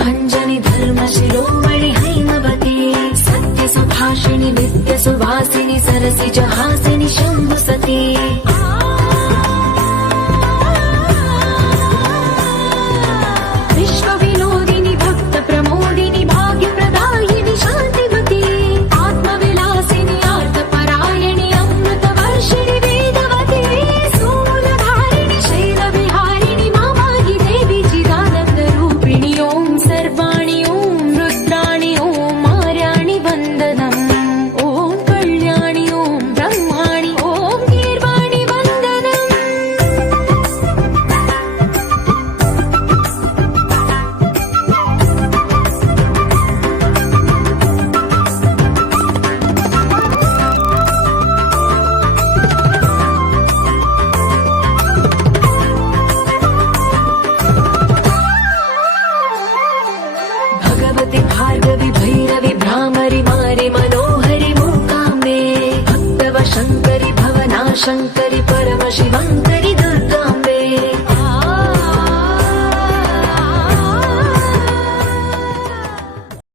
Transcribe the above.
भञ्जनि धर्म शिरोमणि हैमवती सत्य सुभाषिणि नित्य सुवासिनि सरसि जहासिनि शम्भुसती विश्व विनोदिनि भक्त प्रमोदिनि भाग्य प्रदायिनि शान्तिमती आत्मविलासिनि आर्तपरायणि अमृत वर्षिणि वेदवती सूलधारिणि शैलविहारिणि मामाहि देवी चिदानन्द रूपिणि ओम सर्वाणि ओम रुद्राणि ओम आर्याणि वन्दनम् ओम कल्याणि ओम ब्रह्माणि ओम गीर्वाणि वन्दनम् भगवति भार्गवि भैरवि भ्रामरि मारि मनोहरि मूकाम्बे भक्तव शङ्करि भवनाशङ्करि परम शिवङ्करि